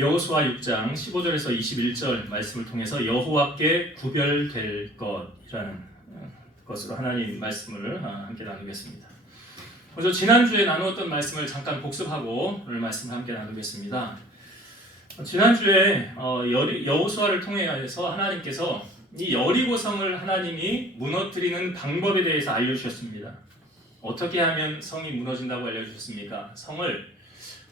여호수아 6장 15절에서 21절 말씀을 통해서 여호와께 구별될 것이라는 것으로 하나님 말씀을 함께 나누겠습니다. 먼저 지난주에 나누었던 말씀을 잠깐 복습하고 오늘 말씀을 함께 나누겠습니다. 지난주에 여호수아를 통해서 하나님께서 이 여리고성을 하나님이 무너뜨리는 방법에 대해서 알려주셨습니다. 어떻게 하면 성이 무너진다고 알려주셨습니까? 성을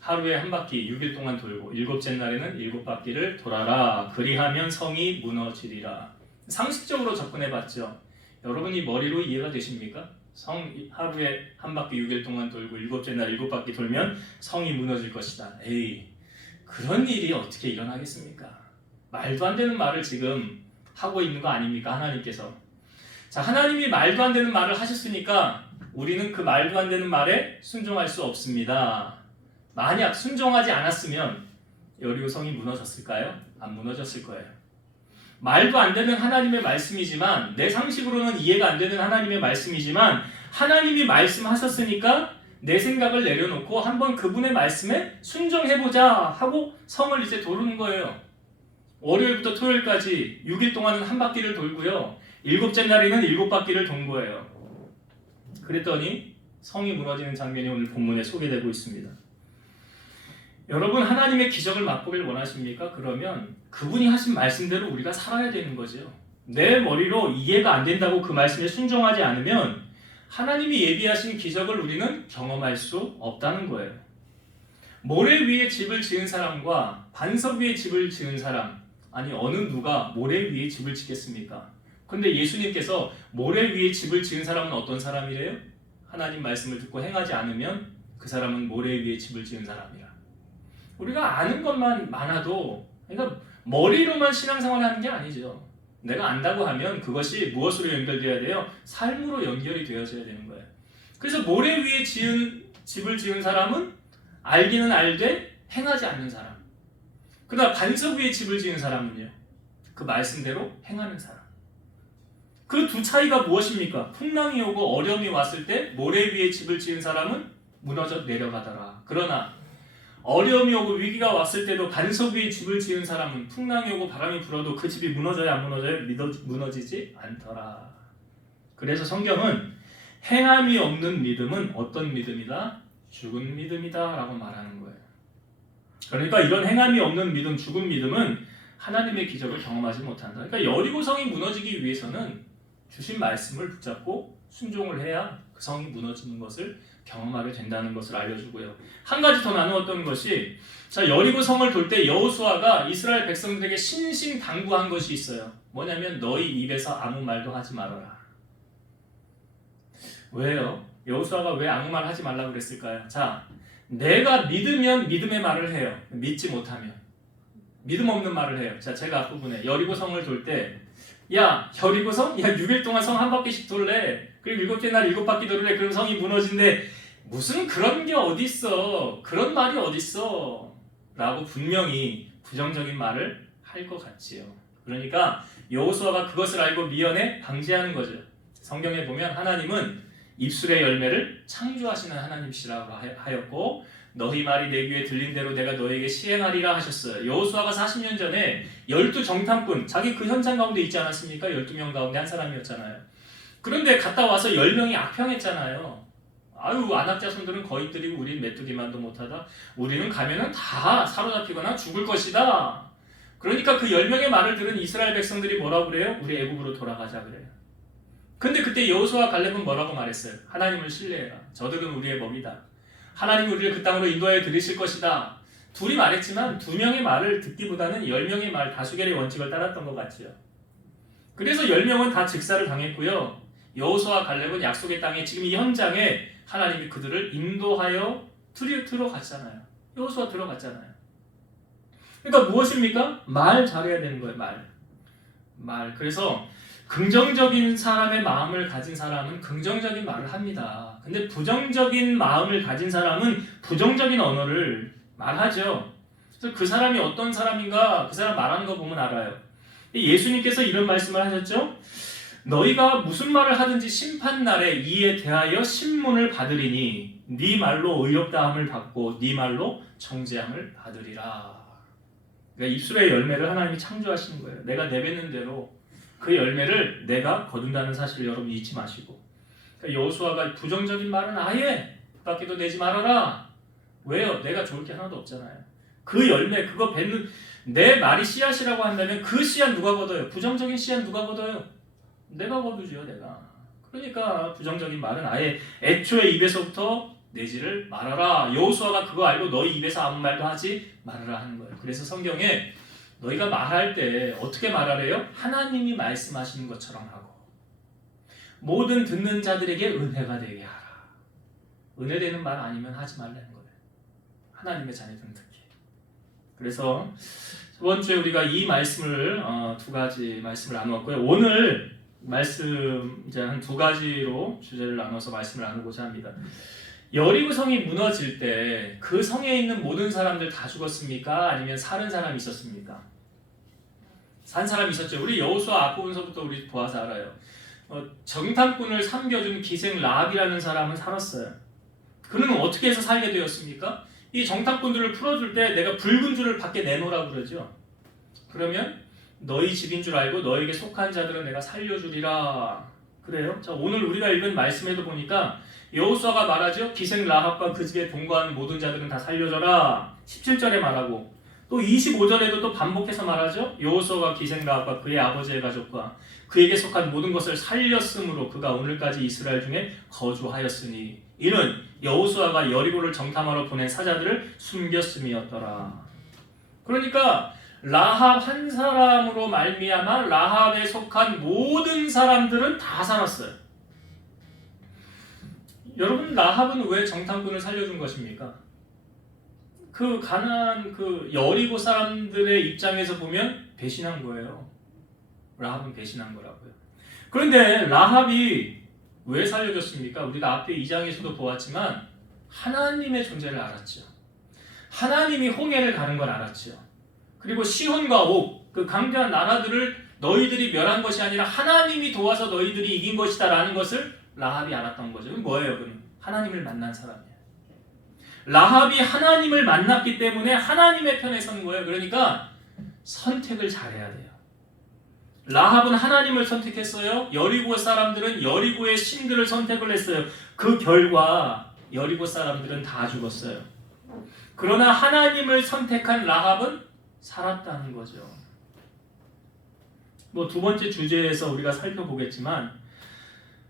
하루에 한 바퀴 6일 동안 돌고 일곱째 날에는 7바퀴를 돌아라. 그리하면 성이 무너지리라. 상식적으로 접근해봤죠. 여러분이 머리로 이해가 되십니까? 성 하루에 한 바퀴 6일 동안 돌고 일곱째 날 7바퀴 돌면 성이 무너질 것이다. 에이, 그런 일이 어떻게 일어나겠습니까? 말도 안 되는 말을 지금 하고 있는 거 아닙니까? 하나님께서. 자, 하나님이 말도 안 되는 말을 하셨으니까 우리는 그 말도 안 되는 말에 순종할 수 없습니다. 만약 순종하지 않았으면 여리고성이 무너졌을까요? 안 무너졌을 거예요. 말도 안 되는 하나님의 말씀이지만, 내 상식으로는 이해가 안 되는 하나님의 말씀이지만, 하나님이 말씀하셨으니까 내 생각을 내려놓고 한번 그분의 말씀에 순종해보자 하고 성을 이제 도르는 거예요. 월요일부터 토요일까지 6일 동안은 한 바퀴를 돌고요, 일곱째 날에는 7바퀴를 돈 거예요. 그랬더니 성이 무너지는 장면이 오늘 본문에 소개되고 있습니다. 여러분, 하나님의 기적을 맛보길 원하십니까? 그러면 그분이 하신 말씀대로 우리가 살아야 되는 거죠. 내 머리로 이해가 안 된다고 그 말씀에 순종하지 않으면 하나님이 예비하신 기적을 우리는 경험할 수 없다는 거예요. 모래 위에 집을 지은 사람과 반석 위에 집을 지은 사람, 아니 어느 누가 모래 위에 집을 짓겠습니까? 근데 예수님께서 모래 위에 집을 지은 사람은 어떤 사람이래요? 하나님 말씀을 듣고 행하지 않으면 그 사람은 모래 위에 집을 지은 사람이라. 우리가 아는 것만 많아도, 그러니까 머리로만 신앙생활을 하는 게 아니죠. 내가 안다고 하면 그것이 무엇으로 연결되어야 돼요? 삶으로 연결이 되어져야 되는 거예요. 그래서 모래 위에 집을 지은 사람은 알기는 알되 행하지 않는 사람. 그러나 반석 위에 집을 지은 사람은요, 그 말씀대로 행하는 사람. 그 두 차이가 무엇입니까? 풍랑이 오고 어려움이 왔을 때 모래 위에 집을 지은 사람은 무너져 내려가더라. 그러나 어려움이 오고 위기가 왔을 때도 반석 위에 집을 지은 사람은 풍랑이 오고 바람이 불어도 그 집이 무너져야 안 무너져요? 무너지지 않더라. 그래서 성경은 행함이 없는 믿음은 어떤 믿음이다? 죽은 믿음이다 라고 말하는 거예요. 그러니까 이런 행함이 없는 믿음, 죽은 믿음은 하나님의 기적을 경험하지 못한다. 그러니까 여리고성이 무너지기 위해서는 주신 말씀을 붙잡고 순종을 해야 그 성이 무너지는 것을 경험하게 된다는 것을 알려주고요. 한 가지 더 나누었던 것이, 자, 여리고성을 돌 때 여호수아가 이스라엘 백성들에게 신신당부한 것이 있어요. 뭐냐면 너희 입에서 아무 말도 하지 말아라. 왜요? 여호수아가 왜 아무 말 하지 말라고 그랬을까요? 자, 내가 믿으면 믿음의 말을 해요. 믿지 못하면 믿음 없는 말을 해요. 자, 제가 앞부분에 여리고성을 돌 때, 야, 여리고성? 야, 6일 동안 성 한 바퀴씩 돌래. 그리고 7째 날 7바퀴 돌래. 그럼 성이 무너진대. 무슨 그런 게 어딨어. 그런 말이 어딨어. 라고 분명히 부정적인 말을 할 것 같지요. 그러니까 여호수아가 그것을 알고 미연에 방지하는 거죠. 성경에 보면 하나님은 입술의 열매를 창조하시는 하나님이시라고 하였고, 너희 말이 내 귀에 들린 대로 내가 너에게 시행하리라 하셨어요. 여호수아가 40년 전에 12정탐꾼, 자기 그 현장 가운데 있지 않았습니까? 12명 가운데 한 사람이었잖아요. 그런데 갔다 와서 10명이 악평했잖아요. 아유, 안악자손들은 거인들이고 우리는 메뚜기만도 못하다. 우리는 가면은 다 사로잡히거나 죽을 것이다. 그러니까 그 10명의 말을 들은 이스라엘 백성들이 뭐라고 그래요? 우리 애국으로 돌아가자 그래요. 근데 그때 여호수아와 갈렙은 뭐라고 말했어요? 하나님을 신뢰해라. 저들은 우리의 먹이다. 하나님이 우리를 그 땅으로 인도하여 들이실 것이다. 둘이 말했지만 2명의 말을 듣기보다는 10명의 말, 다수결의 원칙을 따랐던 것 같지요. 그래서 10명은 다 즉사를 당했고요. 여호수아와 갈렙은 약속의 땅에, 지금 이 현장에 하나님이 그들을 인도하여 들어갔잖아요. 여호수아 들어갔잖아요. 그러니까 무엇입니까? 말 잘해야 되는 거예요. 말. 그래서 긍정적인 사람의 마음을 가진 사람은 긍정적인 말을 합니다. 근데 부정적인 마음을 가진 사람은 부정적인 언어를 말하죠. 그래서 그 사람이 어떤 사람인가 그 사람 말하는 거 보면 알아요. 예수님께서 이런 말씀을 하셨죠. 너희가 무슨 말을 하든지 심판날에 이에 대하여 신문을 받으리니 네 말로 의롭다함을 받고 네 말로 정죄함을 받으리라. 그러니까 입술의 열매를 하나님이 창조하시는 거예요. 내가 내뱉는 대로 그 열매를 내가 거둔다는 사실을 여러분 잊지 마시고. 그러니까 여호수아가 부정적인 말은 아예 밖에도 내지 말아라. 왜요? 내가 좋을 게 하나도 없잖아요. 그 열매 그거 뱉는 내 말이 씨앗이라고 한다면 그 씨앗 누가 거둬요? 부정적인 씨앗 누가 거둬요? 내가 거두죠, 내가. 그러니까 부정적인 말은 아예 애초에 입에서부터 내지를 말아라. 여호수아가 그거 알고 너희 입에서 아무 말도 하지 말아라 하는 거예요. 그래서 성경에 너희가 말할 때 어떻게 말하래요? 하나님이 말씀하시는 것처럼 하고 모든 듣는 자들에게 은혜가 되게 하라. 은혜되는 말 아니면 하지 말라는 거예요. 하나님의 자녀들은 특히. 그래서 저번 주에 우리가 이 말씀을 두 가지 말씀을 나누었고요. 오늘 말씀 이제 한 두 가지로 주제를 나눠서 말씀을 나누고자 합니다. 여리고 성이 무너질 때 그 성에 있는 모든 사람들 다 죽었습니까? 아니면 살은 사람이 있었습니까? 산 사람이 있었죠. 우리 여호수아 앞부분서부터 우리 보아서 알아요. 정탐꾼을 삼겨준 기생 라합이라는 사람은 살았어요. 그는 어떻게 해서 살게 되었습니까? 이 정탐꾼들을 풀어줄 때 내가 붉은 줄을 밖에 내놓으라고 그러죠. 그러면 너희 집인 줄 알고 너에게 속한 자들은 내가 살려주리라. 그래요. 자, 오늘 우리가 읽은 말씀에도 보니까 여호수아가 말하죠. 기생 라합과 그 집에 동거하는 모든 자들은 다 살려줘라. 17절에 말하고 또 25절에도 또 반복해서 말하죠. 여호수아가 기생 라합과 그의 아버지의 가족과 그에게 속한 모든 것을 살렸으므로 그가 오늘까지 이스라엘 중에 거주하였으니 이는 여호수아가 여리고를 정탐하러 보낸 사자들을 숨겼음이었더라. 그러니까 라합 한 사람으로 말미암아 라합에 속한 모든 사람들은 다 살았어요. 여러분, 라합은 왜 정탐꾼을 살려준 것입니까? 그 가난한 그 여리고 사람들의 입장에서 보면 배신한 거예요. 라합은 배신한 거라고요. 그런데 라합이 왜 살려줬습니까? 우리가 앞에 2장에서도 보았지만 하나님의 존재를 알았죠. 하나님이 홍해를 가는 걸 알았죠. 그리고 시혼과 옥, 그 강대한 나라들을 너희들이 멸한 것이 아니라 하나님이 도와서 너희들이 이긴 것이다 라는 것을 라합이 알았던 거죠. 그건 뭐예요? 그럼 하나님을 만난 사람이에요. 라합이 하나님을 만났기 때문에 하나님의 편에 선 거예요. 그러니까 선택을 잘해야 돼요. 라합은 하나님을 선택했어요. 여리고 사람들은 여리고의 신들을 선택을 했어요. 그 결과 여리고 사람들은 다 죽었어요. 그러나 하나님을 선택한 라합은 살았다는 거죠. 두 번째 주제에서 우리가 살펴보겠지만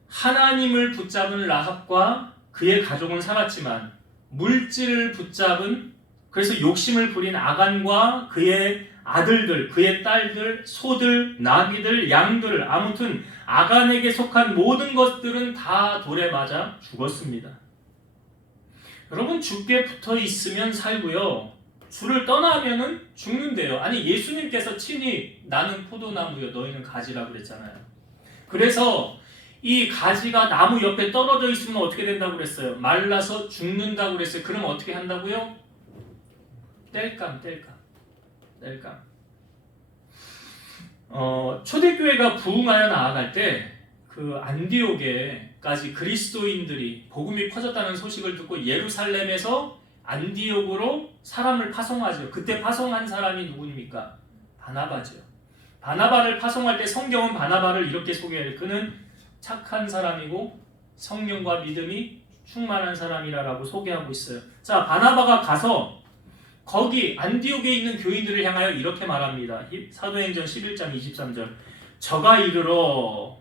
하나님을 붙잡은 라합과 그의 가족은 살았지만 물질을 붙잡은 그래서 욕심을 부린 아간과 그의 아들들, 그의 딸들, 소들, 나귀들, 양들 아무튼 아간에게 속한 모든 것들은 다 돌에 맞아 죽었습니다. 여러분 죽게 붙어 있으면 살고요. 주를 떠나면은 죽는데요. 아니 예수님께서 친히 나는 포도나무요 너희는 가지라고 그랬잖아요. 그래서 이 가지가 나무 옆에 떨어져 있으면 어떻게 된다고 그랬어요? 말라서 죽는다고 그랬어요. 그럼 어떻게 한다고요? 뗄감. 초대교회가 부흥하여 나아갈 때 그 안디옥에까지 그리스도인들이 복음이 퍼졌다는 소식을 듣고 예루살렘에서 안디옥으로 사람을 파송하죠. 그때 파송한 사람이 누구입니까? 바나바죠. 바나바를 파송할 때 성경은 바나바를 이렇게 소개해요. 그는 착한 사람이고 성령과 믿음이 충만한 사람이라고 소개하고 있어요. 자, 바나바가 가서 거기 안디옥에 있는 교인들을 향하여 이렇게 말합니다. 사도행전 11장 23절 저가 이르러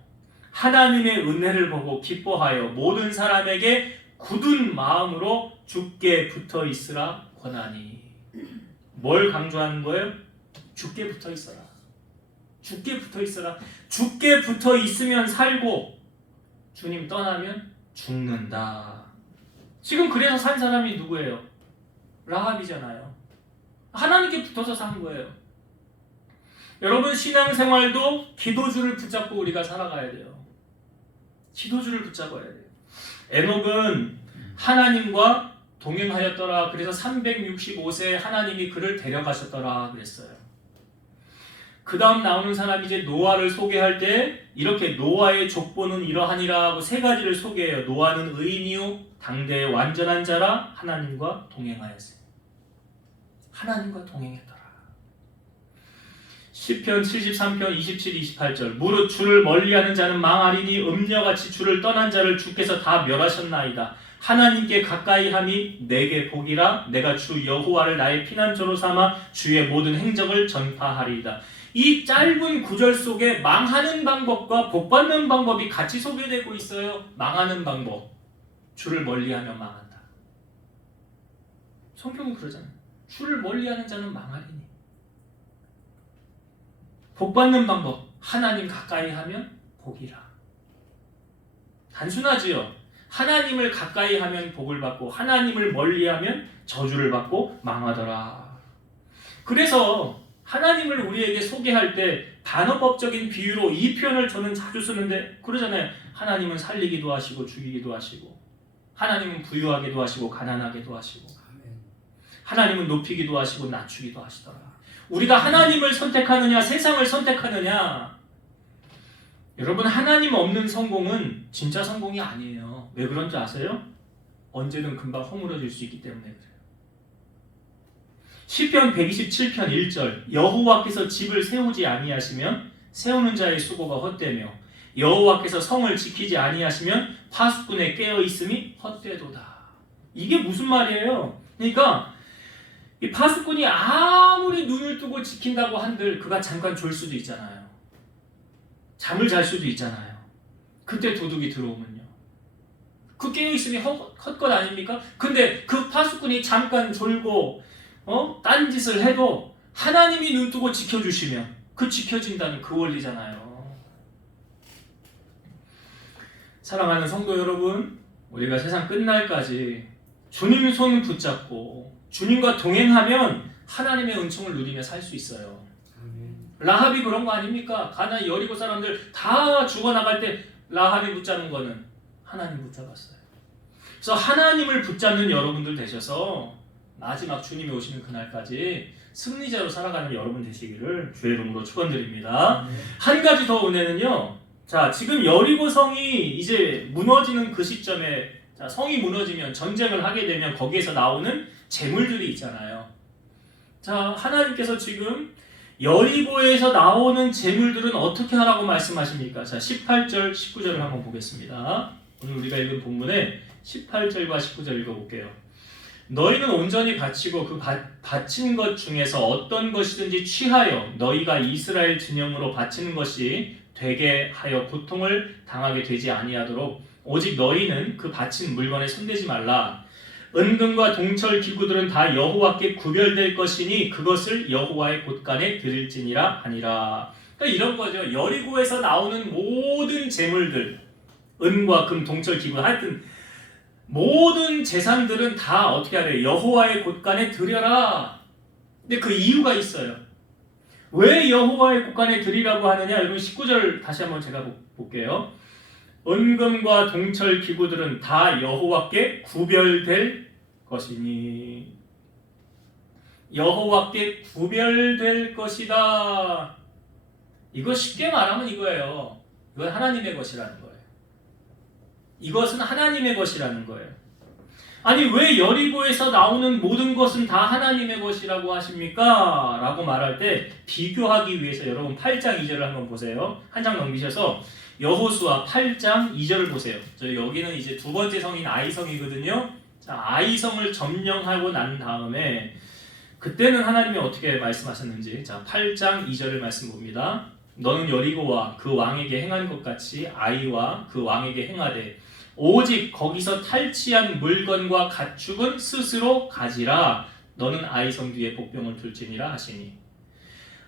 하나님의 은혜를 보고 기뻐하여 모든 사람에게 굳은 마음으로 죽게 붙어 있으라 권하니. 뭘 강조하는 거예요? 죽게 붙어 있어라. 죽게 붙어 있어라. 죽게 붙어 있으면 살고 주님 떠나면 죽는다. 지금 그래서 산 사람이 누구예요? 라합이잖아요. 하나님께 붙어서 산 거예요. 여러분 신앙생활도 기도주를 붙잡고 우리가 살아가야 돼요. 기도주를 붙잡아야 돼요. 에녹은 하나님과 동행하였더라. 그래서 365세 하나님이 그를 데려가셨더라 그랬어요. 그 다음 나오는 사람이 이제 노아를 소개할 때 이렇게 노아의 족보는 이러하니라 하고 세 가지를 소개해요. 노아는 의인이요 당대의 완전한 자라 하나님과 동행하였어요. 하나님과 동행했더라. 시편 73편 27, 28절 무릇 주를 멀리하는 자는 망하리니 음녀같이 주를 떠난 자를 주께서 다 멸하셨나이다. 하나님께 가까이함이 내게 복이라. 내가 주 여호와를 나의 피난처로 삼아 주의 모든 행적을 전파하리이다. 이 짧은 구절 속에 망하는 방법과 복받는 방법이 같이 소개되고 있어요. 망하는 방법, 주를 멀리하면 망한다. 성경이 그러잖아요. 주를 멀리하는 자는 망하리니. 복받는 방법, 하나님 가까이 하면 복이라. 단순하지요. 하나님을 가까이 하면 복을 받고 하나님을 멀리하면 저주를 받고 망하더라. 그래서 하나님을 우리에게 소개할 때 반어법적인 비유로 이 표현을 저는 자주 쓰는데 그러잖아요. 하나님은 살리기도 하시고 죽이기도 하시고, 하나님은 부유하게도 하시고 가난하게도 하시고, 하나님은 높이기도 하시고 낮추기도 하시더라. 우리가 하나님을 선택하느냐 세상을 선택하느냐. 여러분, 하나님 없는 성공은 진짜 성공이 아니에요. 왜 그런지 아세요? 언제든 금방 허물어질 수 있기 때문에 그래요. 시편 127편 1절 여호와께서 집을 세우지 아니하시면 세우는 자의 수고가 헛되며 여호와께서 성을 지키지 아니하시면 파수꾼의 깨어있음이 헛되도다. 이게 무슨 말이에요? 그러니까 이 파수꾼이 아무리 눈을 뜨고 지킨다고 한들 그가 잠깐 졸 수도 있잖아요. 잠을 잘 수도 있잖아요. 그때 도둑이 들어오면요. 그 깨어있음이 헛것 아닙니까? 근데 그 파수꾼이 잠깐 졸고 딴짓을 해도 하나님이 눈 뜨고 지켜주시면 그 지켜진다는 그 원리잖아요. 사랑하는 성도 여러분, 우리가 세상 끝날까지 주님 손을 붙잡고 주님과 동행하면 하나님의 은총을 누리며 살 수 있어요. 라합이 그런 거 아닙니까? 가나안 여리고 사람들 다 죽어나갈 때 라합이 붙잡은 거는 하나님 붙잡았어요. 그래서 하나님을 붙잡는 여러분들 되셔서 마지막 주님이 오시는 그날까지 승리자로 살아가는 여러분 되시기를 주의 이름으로 축원드립니다. 한 가지 더 은혜는요. 자, 지금 여리고 성이 이제 무너지는 그 시점에, 자, 성이 무너지면 전쟁을 하게 되면 거기에서 나오는 재물들이 있잖아요. 자, 하나님께서 지금 여리고에서 나오는 재물들은 어떻게 하라고 말씀하십니까? 자, 18절, 19절을 한번 보겠습니다. 오늘 우리가 읽은 본문에 18절과 19절 읽어볼게요. 너희는 온전히 바치고 그 바친 것 중에서 어떤 것이든지 취하여 너희가 이스라엘 진영으로 바치는 것이 되게 하여 고통을 당하게 되지 아니하도록 오직 너희는 그 바친 물건에 손대지 말라. 은금과 동철 기구들은 다 여호와께 구별될 것이니 그것을 여호와의 곳간에 드릴지니라 하니라. 그러니까 이런 거죠. 여리고에서 나오는 모든 재물들, 은과 금, 동철 기구, 하여튼 모든 재산들은 다 어떻게 하래요? 여호와의 곳간에 드려라. 근데 그 이유가 있어요. 왜 여호와의 곳간에 드리라고 하느냐? 여러분 19절 다시 한번 제가 볼게요. 은금과 동철 기구들은 다 여호와께 구별될 것이니. 여호와께 구별될 것이다. 이거 쉽게 말하면 이거예요. 이건 하나님의 것이라는 거예요. 이것은 하나님의 것이라는 거예요. 아니, 왜 여리고에서 나오는 모든 것은 다 하나님의 것이라고 하십니까? 라고 말할 때 비교하기 위해서 여러분 8장 2절을 한번 보세요. 한 장 넘기셔서 여호수아 8장 2절을 보세요. 저 여기는 이제 두 번째 성인 아이성이거든요. 자, 아이성을 점령하고 난 다음에 그때는 하나님이 어떻게 말씀하셨는지, 자, 8장 2절을 말씀 봅니다. 너는 여리고와 그 왕에게 행한 것 같이 아이와 그 왕에게 행하되 오직 거기서 탈취한 물건과 가축은 스스로 가지라. 너는 아이성 뒤에 복병을 둘지니라 하시니.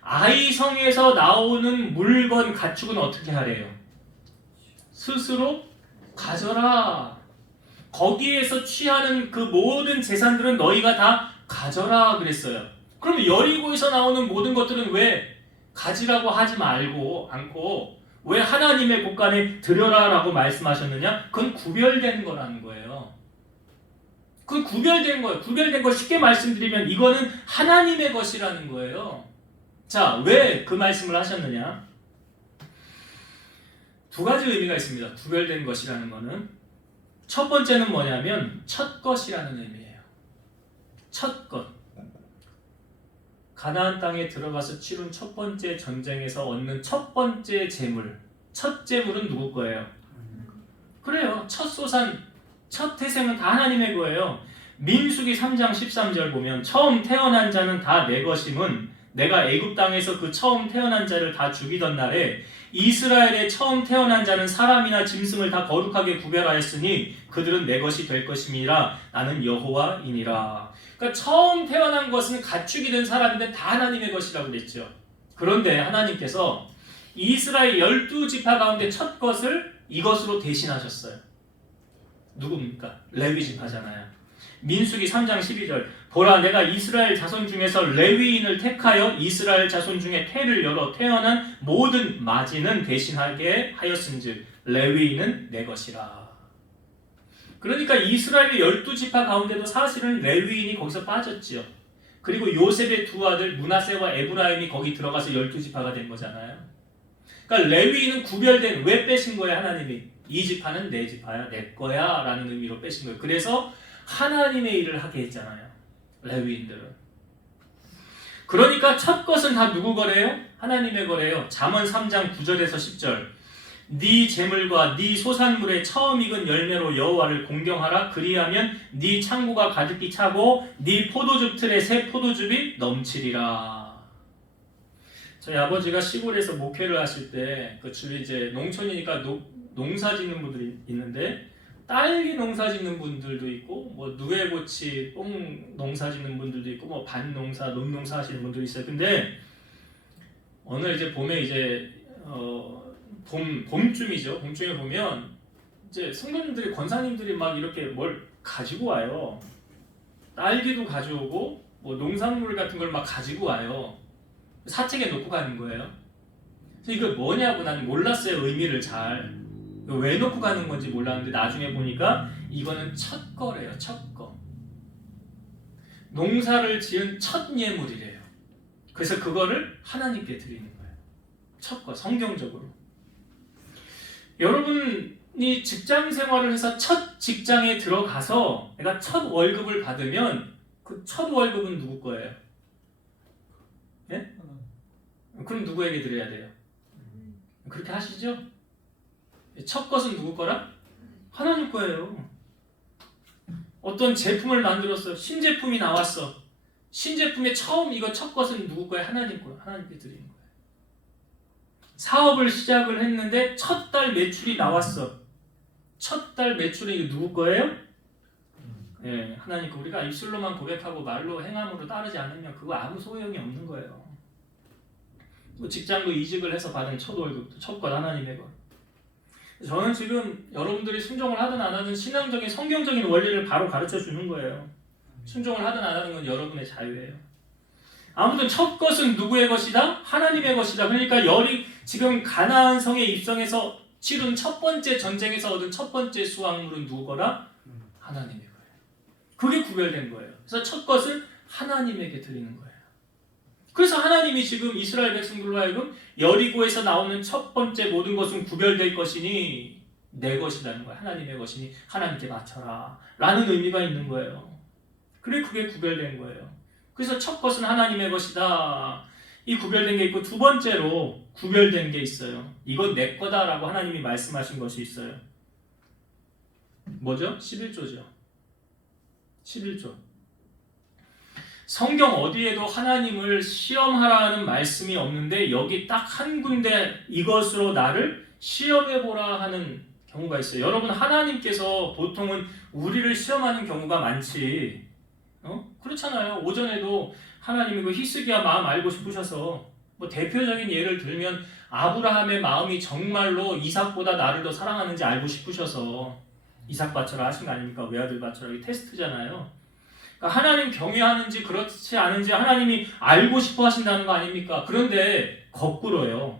아이성에서 나오는 물건, 가축은 어떻게 하래요? 스스로 가져라. 거기에서 취하는 그 모든 재산들은 너희가 다 가져라 그랬어요. 그럼 여리고에서 나오는 모든 것들은 왜 가지라고 하지 않고 왜 하나님의 곳간에 드려라라고 말씀하셨느냐? 그건 구별된 거라는 거예요. 그건 구별된 거예요. 구별된 거 쉽게 말씀드리면 이거는 하나님의 것이라는 거예요. 자, 왜 그 말씀을 하셨느냐? 두 가지 의미가 있습니다. 구별된 것이라는 거는. 첫 번째는 뭐냐면 첫 것이라는 의미예요. 첫 것. 가나안 땅에 들어가서 치룬 첫 번째 전쟁에서 얻는 첫 번째 재물, 첫 재물은 누구 거예요? 그래요. 첫 소산, 첫 태생은 다 하나님의 거예요. 민수기 3장 13절 보면 처음 태어난 자는 다 내 것임은 내가 애굽 땅에서 그 처음 태어난 자를 다 죽이던 날에 이스라엘의 처음 태어난 자는 사람이나 짐승을 다 거룩하게 구별하였으니 그들은 내 것이 될 것임이라 나는 여호와이니라. 그러니까 처음 태어난 것은 가축이든 사람이든 다 하나님의 것이라고 그랬죠. 그런데 하나님께서 이스라엘 12지파 가운데 첫 것을 이것으로 대신하셨어요. 누굽니까? 레위 지파잖아요. 민수기 3장 12절 보라 내가 이스라엘 자손 중에서 레위인을 택하여 이스라엘 자손 중에 태를 열어 태어난 모든 마지는 대신하게 하였은즉 레위인은 내 것이라. 그러니까 이스라엘의 12지파 가운데도 사실은 레위인이 거기서 빠졌지요. 그리고 요셉의 두 아들 므낫세와 에브라임이 거기 들어가서 12지파가 된 거잖아요. 그러니까 레위인은 구별된, 왜 빼신 거예요 하나님이? 이 지파는 내 지파야, 내 거야 라는 의미로 빼신 거예요. 그래서 하나님의 일을 하게 했잖아요, 레위인들은. 그러니까 첫 것은 다 누구 거래요? 하나님의 거래요. 잠언 3장 9절에서 10절 네 재물과 네 소산물의 처음 익은 열매로 여호와를 공경하라. 그리하면 네 창고가 가득히 차고 네 포도즙 틀에 새 포도즙이 넘치리라. 저희 아버지가 시골에서 목회를 하실 때 그 주로 이제 농촌이니까 농사 짓는 분들이 있는데 딸기 농사 짓는 분들도 있고 뭐 누에고치 뽕 농사 짓는 분들도 있고 뭐 밭농사, 논농사 하시는 분들도 있어요. 근데 어느 이제 봄에 이제 봄쯤이죠. 봄쯤에 보면 이제 성도님들이, 권사님들이 막 이렇게 뭘 가지고 와요. 딸기도 가져오고 뭐 농산물 같은 걸 막 가지고 와요. 사택에 놓고 가는 거예요. 그래서 이거 뭐냐고 나는 몰랐어요. 의미를 잘. 왜 놓고 가는 건지 몰랐는데 나중에 보니까 이거는 첫 거래요. 첫 거. 농사를 지은 첫 예물이래요. 그래서 그거를 하나님께 드리는 거예요. 첫 거, 성경적으로. 여러분이 직장 생활을 해서 첫 직장에 들어가서 내가 첫 월급을 받으면 그 첫 월급은 누구 거예요? 예? 그럼 누구에게 드려야 돼요? 그렇게 하시죠? 첫 것은 누구 거라? 하나님 거예요. 어떤 제품을 만들었어. 신제품이 나왔어. 신제품의 처음 이거 첫 것은 누구 거예요? 하나님 거예요. 하나님께 드리는 거예요. 사업을 시작을 했는데 첫 달 매출이 나왔어. 첫 달 매출이 누구 거예요? 예, 하나님 거. 우리가 입술로만 고백하고 말로 행함으로 따르지 않으면 그거 아무 소용이 없는 거예요. 또 직장도 이직을 해서 받은 첫 월급도 첫 것 하나님의 것. 저는 지금 여러분들이 순종을 하든 안 하든 신앙적인 성경적인 원리를 바로 가르쳐 주는 거예요. 순종을 하든 안 하든 건 여러분의 자유예요. 아무튼 첫 것은 누구의 것이다? 하나님의 것이다. 그러니까 지금 가나안 성에 입성해서 치른 첫 번째 전쟁에서 얻은 첫 번째 수확물은 누구거라? 하나님의 거예요. 그게 구별된 거예요. 그래서 첫 것을 하나님에게 드리는 거예요. 그래서 하나님이 지금 이스라엘 백성들로 하여금 여리고에서 나오는 첫 번째 모든 것은 구별될 것이니 내 것이라는 거예요. 하나님의 것이니 하나님께 바쳐라 라는 의미가 있는 거예요. 그래, 그게 구별된 거예요. 그래서 첫 것은 하나님의 것이다. 이 구별된 게 있고, 두 번째로 구별된 게 있어요. 이건 내 거다라고 하나님이 말씀하신 것이 있어요. 뭐죠? 11조죠. 11조. 성경 어디에도 하나님을 시험하라는 말씀이 없는데 여기 딱 한 군데 이것으로 나를 시험해보라 하는 경우가 있어요. 여러분, 하나님께서 보통은 우리를 시험하는 경우가 많지. 그렇잖아요. 오전에도 하나님이 그 히스기야 마음 알고 싶으셔서, 뭐 대표적인 예를 들면 아브라함의 마음이 정말로 이삭보다 나를 더 사랑하는지 알고 싶으셔서 이삭 바쳐라 하신 거 아닙니까? 외아들 바쳐라. 이게 테스트잖아요. 그러니까 하나님 경외하는지 그렇지 않은지 하나님이 알고 싶어 하신다는 거 아닙니까? 그런데 거꾸로요.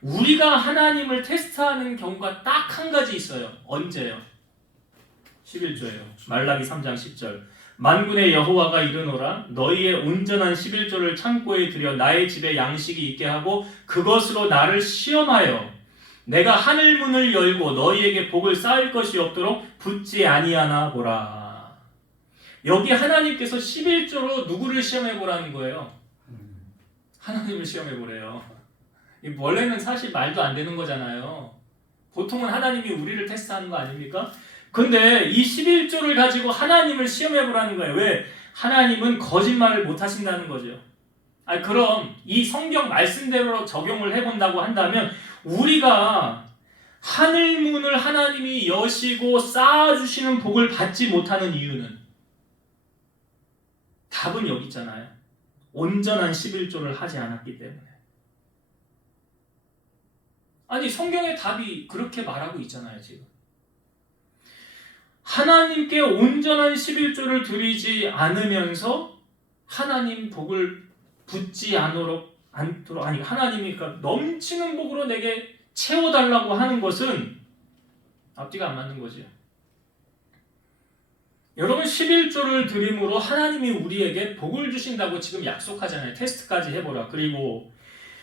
우리가 하나님을 테스트하는 경우가 딱 한 가지 있어요. 언제요? 11조예요. 말라기 3장 10절. 만군의 여호와가 이르노라. 너희의 온전한 11조를 창고에 들여 나의 집에 양식이 있게 하고 그것으로 나를 시험하여 내가 하늘 문을 열고 너희에게 복을 쌓을 것이 없도록 붙지 아니하나 보라. 여기 하나님께서 11조로 누구를 시험해 보라는 거예요? 하나님을 시험해 보래요. 원래는 사실 말도 안 되는 거잖아요. 보통은 하나님이 우리를 테스트하는 거 아닙니까? 근데 이 11조를 가지고 하나님을 시험해 보라는 거예요. 왜? 하나님은 거짓말을 못 하신다는 거죠. 그럼 이 성경 말씀대로 적용을 해본다고 한다면 우리가 하늘 문을 하나님이 여시고 쌓아주시는 복을 받지 못하는 이유는 답은 여기 있잖아요. 온전한 11조를 하지 않았기 때문에. 아니 성경의 답이 그렇게 말하고 있잖아요. 지금 하나님께 온전한 11조를 드리지 않으면서 하나님 복을 붙지 않도록 아니 하나님이 그러니까 넘치는 복으로 내게 채워달라고 하는 것은 앞뒤가 안 맞는 거죠. 여러분 11조를 드림으로 하나님이 우리에게 복을 주신다고 지금 약속하잖아요. 테스트까지 해보라. 그리고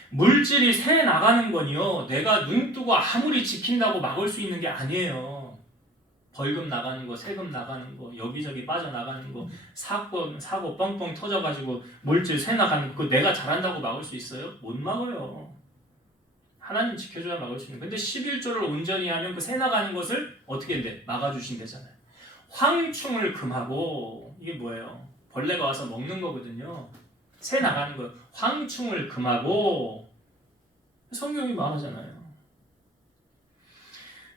물질이 새 나가는 건요, 내가 눈 뜨고 아무리 지킨다고 막을 수 있는 게 아니에요. 벌금 나가는 거, 세금 나가는 거, 여기저기 빠져나가는 거, 사고 뻥뻥 터져가지고 물질 새 나가는 거, 그거 내가 잘한다고 막을 수 있어요? 못 막아요. 하나님 지켜줘야 막을 수 있는. 근데 11조를 온전히 하면 그 새 나가는 것을 어떻게 한대? 막아주신대잖아요. 황충을 금하고, 이게 뭐예요? 벌레가 와서 먹는 거거든요. 새 나가는 거, 황충을 금하고, 성경이 말하잖아요.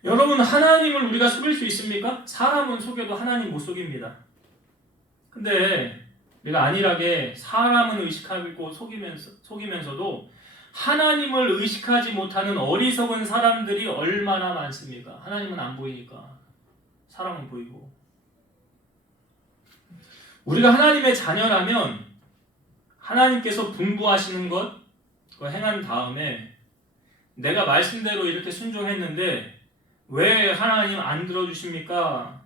여러분, 하나님을 우리가 속일 수 있습니까? 사람은 속여도 하나님 못 속입니다. 근데 우리가 안일하게 사람은 의식하고 속이면서도 하나님을 의식하지 못하는 어리석은 사람들이 얼마나 많습니까? 하나님은 안 보이니까. 사람은 보이고. 우리가 하나님의 자녀라면 하나님께서 분부하시는 것, 그거 행한 다음에 내가 말씀대로 이렇게 순종했는데 왜 하나님 안 들어주십니까?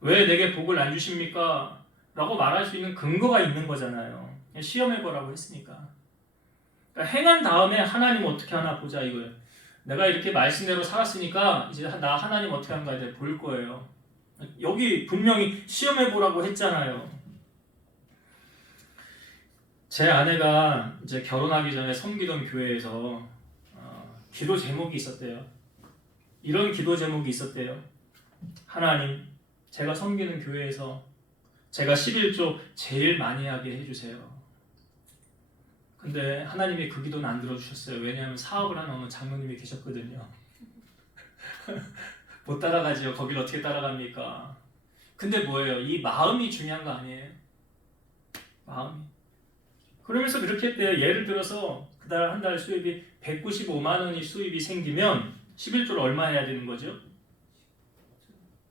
왜 내게 복을 안 주십니까? 라고 말할 수 있는 근거가 있는 거잖아요. 시험해보라고 했으니까. 그러니까 행한 다음에 하나님 어떻게 하나 보자 이거예요. 내가 이렇게 말씀대로 살았으니까 이제 나 하나님 어떻게 하는가 이제 볼 거예요. 여기 분명히 시험해보라고 했잖아요. 제 아내가 이제 결혼하기 전에 섬기던 교회에서 기도 제목이 있었대요. 이런 기도 제목이 있었대요. 하나님, 제가 섬기는 교회에서 제가 11조 제일 많이 하게 해주세요. 근데 하나님이 그 기도는 안 들어주셨어요. 왜냐하면 사업을 하는 어느 장로님이 계셨거든요. 못 따라가지요. 거길 어떻게 따라갑니까? 근데 뭐예요? 이 마음이 중요한 거 아니에요? 마음이. 그러면서 그렇게 했대요. 예를 들어서 그달 한 달 수입이 195만 원이 수입이 생기면 11조를 얼마 해야 되는 거죠?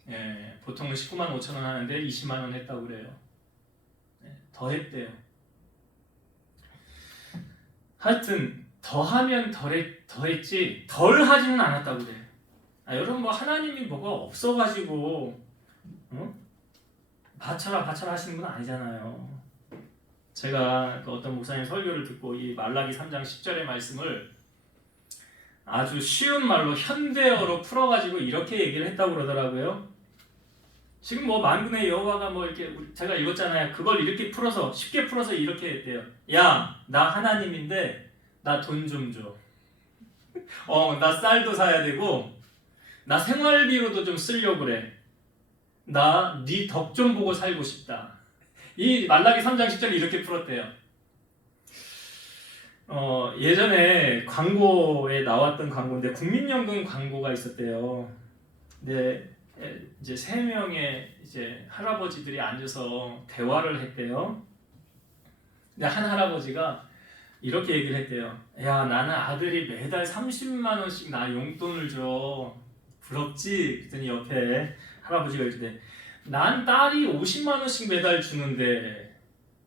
예, 보통은 19만 5천 원 하는데 20만 원 했다고 그래요. 더 했대요. 하여튼 더하면 더했지 덜 하지는 않았다고 그래요. 여러분 뭐 하나님이 뭐가 없어가지고 바쳐라 하시는 분 아니잖아요. 제가 그 어떤 목사님 설교를 듣고 이 말라기 3장 10절의 말씀을 아주 쉬운 말로 현대어로 풀어가지고 이렇게 얘기를 했다고 그러더라고요. 지금 뭐 만군의 여호와가 뭐 이렇게 제가 읽었잖아요. 그걸 이렇게 풀어서 쉽게 풀어서 이렇게 했대요. 야, 나 하나님인데 나 돈 좀 줘. 나 쌀도 사야 되고 나 생활비로도 좀 쓰려고 그래. 나 네 덕 좀 보고 살고 싶다. 이 말라기 3장 10절이 이렇게 풀었대요. 예전에 광고에 나왔던 광고인데 국민연금 광고가 있었대요. 근데 이제 3명의 이제 할아버지들이 앉아서 대화를 했대요. 근데 한 할아버지가 이렇게 얘기를 했대요. 야, 나는 아들이 매달 30만 원씩 나 용돈을 줘. 부럽지? 그랬더니 옆에 할아버지가 이러대. 난 딸이 50만 원씩 매달 주는데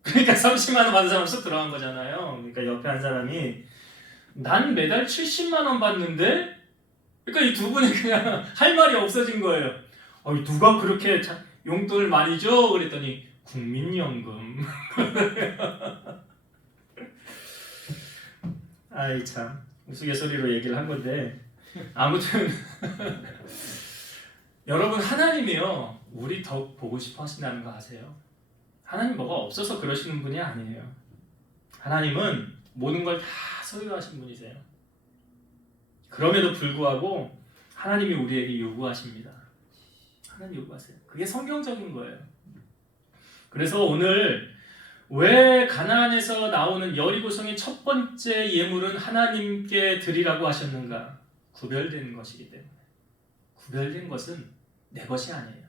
그러니까 30만 원 받는 사람 쑥 들어간 거잖아요. 그러니까 옆에 한 사람이 난 매달 70만 원 받는데? 그러니까 이 두 분이 그냥 할 말이 없어진 거예요. 누가 그렇게 용돈을 많이 줘? 그랬더니 국민연금. 아이 참 우스갯소리로 얘기를 한 건데 아무튼 여러분 하나님이요 우리 덕 보고 싶어 하신다는 거 아세요? 하나님 뭐가 없어서 그러시는 분이 아니에요. 하나님은 모든 걸 다 소유하신 분이세요. 그럼에도 불구하고 하나님이 우리에게 요구하십니다. 하나님 요구하세요. 그게 성경적인 거예요. 그래서 오늘 왜 가나안에서 나오는 여리고성의 첫 번째 예물은 하나님께 드리라고 하셨는가? 구별된 것이기 때문에. 구별된 것은 내 것이 아니에요.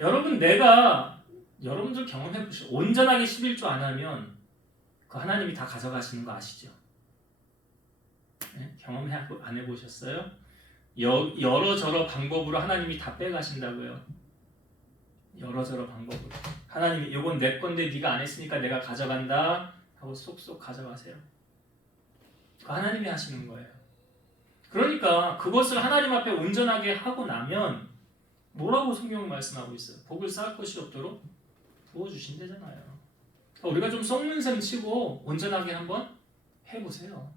여러분들 경험해 보시죠. 온전하게 11조 안 하면 그 하나님이 다 가져가시는 거 아시죠? 네? 안 해보셨어요? 여러저러 방법으로 하나님이 다 빼가신다고요. 여러저러 방법으로. 하나님이 이건 내 건데 네가 안 했으니까 내가 가져간다 하고 쏙쏙 가져가세요. 그 하나님이 하시는 거예요. 그러니까 그것을 하나님 앞에 온전하게 하고 나면 뭐라고 성경은 말씀하고 있어요? 복을 쌓을 것이 없도록 부어주신대잖아요. 그러니까 우리가 좀 썩는 셈 치고 온전하게 한번 해보세요.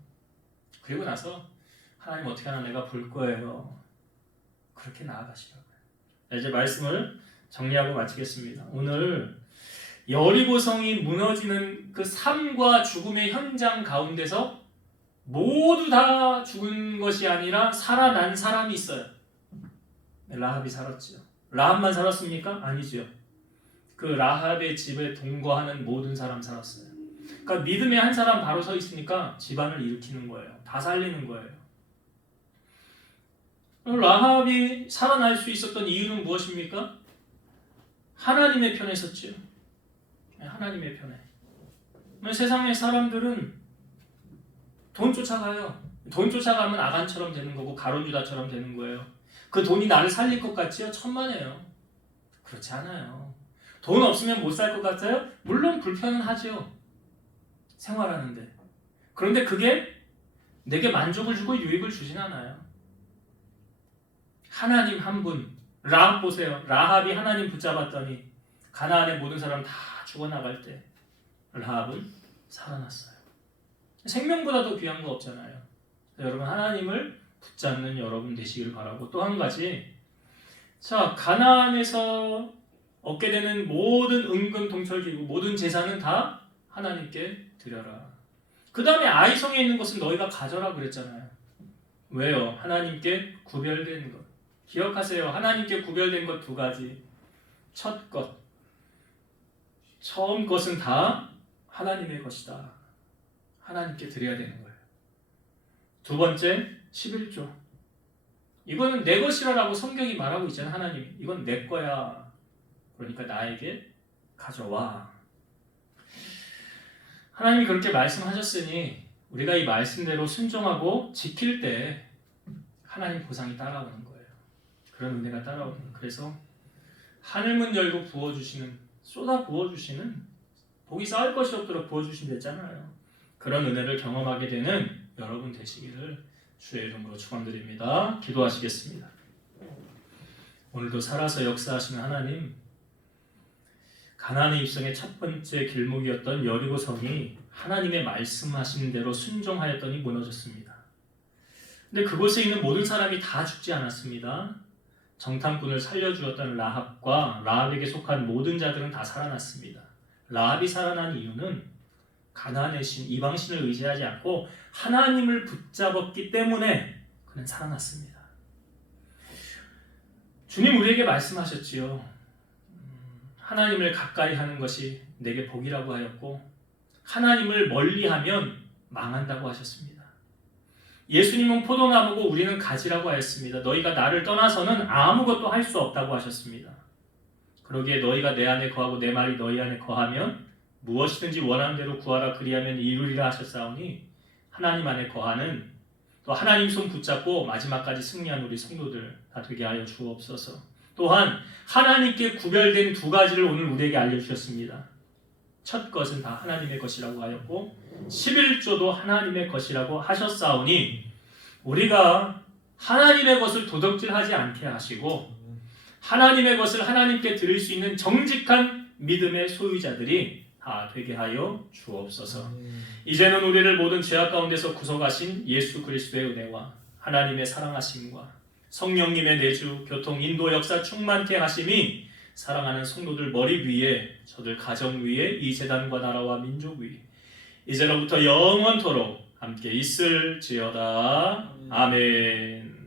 그리고 나서 하나님 어떻게 하나 내가 볼 거예요. 그렇게 나아가시라고요. 이제 말씀을 정리하고 마치겠습니다. 오늘 여리고성이 무너지는 그 삶과 죽음의 현장 가운데서 모두 다 죽은 것이 아니라 살아난 사람이 있어요. 라합이 살았지요. 라합만 살았습니까? 아니죠. 그 라합의 집에 동거하는 모든 사람 살았어요. 그러니까 믿음의 한 사람 바로 서 있으니까 집안을 일으키는 거예요. 다 살리는 거예요. 라합이 살아날 수 있었던 이유는 무엇입니까? 하나님의 편에 섰지요. 하나님의 편에. 세상의 사람들은 돈 쫓아가요. 돈 쫓아가면 아간처럼 되는 거고 가론유다처럼 되는 거예요. 그 돈이 나를 살릴 것 같지요? 천만에요. 그렇지 않아요. 돈 없으면 못 살 것 같아요? 물론 불편은 하죠. 생활하는데. 그런데 그게 내게 만족을 주고 유익을 주진 않아요. 하나님 한 분. 라합 보세요. 라합이 하나님 붙잡았더니 가나안의 모든 사람 다 죽어나갈 때 라합은 살아났어요. 생명보다도 귀한 거 없잖아요. 여러분 하나님을 붙잡는 여러분 되시길 바라고, 또 한 가지, 자 가나안에서 얻게 되는 모든 은근 동철기구 모든 재산은 다 하나님께 드려라. 그 다음에 아이성에 있는 것은 너희가 가져라 그랬잖아요. 왜요? 하나님께 구별된 것. 기억하세요. 하나님께 구별된 것 두 가지. 첫 것, 처음 것은 다 하나님의 것이다. 하나님께 드려야 되는 거예요. 두 번째, 11조. 이거는 내 것이라고 성경이 말하고 있잖아요. 하나님이. 이건 내 거야. 그러니까 나에게 가져와. 하나님이 그렇게 말씀하셨으니 우리가 이 말씀대로 순종하고 지킬 때 하나님 보상이 따라오는 거예요. 그런 은혜가 따라오는 거예요. 그래서 하늘문 열고 부어주시는, 쏟아 부어주시는, 복이 쌓을 것이 없도록 부어주신댔잖아요. 그런 은혜를 경험하게 되는 여러분 되시기를 주의 이름으로 축원드립니다. 기도하시겠습니다. 오늘도 살아서 역사하시는 하나님, 가나안의 입성의 첫 번째 길목이었던 여리고성이 하나님의 말씀하신 대로 순종하였더니 무너졌습니다. 근데 그곳에 있는 모든 사람이 다 죽지 않았습니다. 정탐꾼을 살려주었던 라합과 라합에게 속한 모든 자들은 다 살아났습니다. 라합이 살아난 이유는 가나안의 신, 이방신을 의지하지 않고 하나님을 붙잡았기 때문에 그는 살아났습니다. 주님 우리에게 말씀하셨지요. 하나님을 가까이 하는 것이 내게 복이라고 하였고 하나님을 멀리하면 망한다고 하셨습니다. 예수님은 포도나무고 우리는 가지라고 하였습니다. 너희가 나를 떠나서는 아무것도 할 수 없다고 하셨습니다. 그러기에 너희가 내 안에 거하고 내 말이 너희 안에 거하면 무엇이든지 원하는 대로 구하라 그리하면 이루리라 하셨사오니, 하나님 안에 거하는, 또 하나님 손 붙잡고 마지막까지 승리한 우리 성도들 다 되게 하여 주옵소서. 또한 하나님께 구별된 두 가지를 오늘 우리에게 알려주셨습니다. 첫 것은 다 하나님의 것이라고 하였고 11조도 하나님의 것이라고 하셨사오니 우리가 하나님의 것을 도둑질하지 않게 하시고 하나님의 것을 하나님께 드릴 수 있는 정직한 믿음의 소유자들이 다 되게 하여 주옵소서. 이제는 우리를 모든 죄악 가운데서 구속하신 예수 그리스도의 은혜와 하나님의 사랑하심과 성령님의 내주, 교통, 인도, 역사 충만케 하심이 사랑하는 성도들 머리 위에, 저들 가정 위에, 이 재단과 나라와 민족 위에 이제로부터 영원토록 함께 있을지어다. 아멘.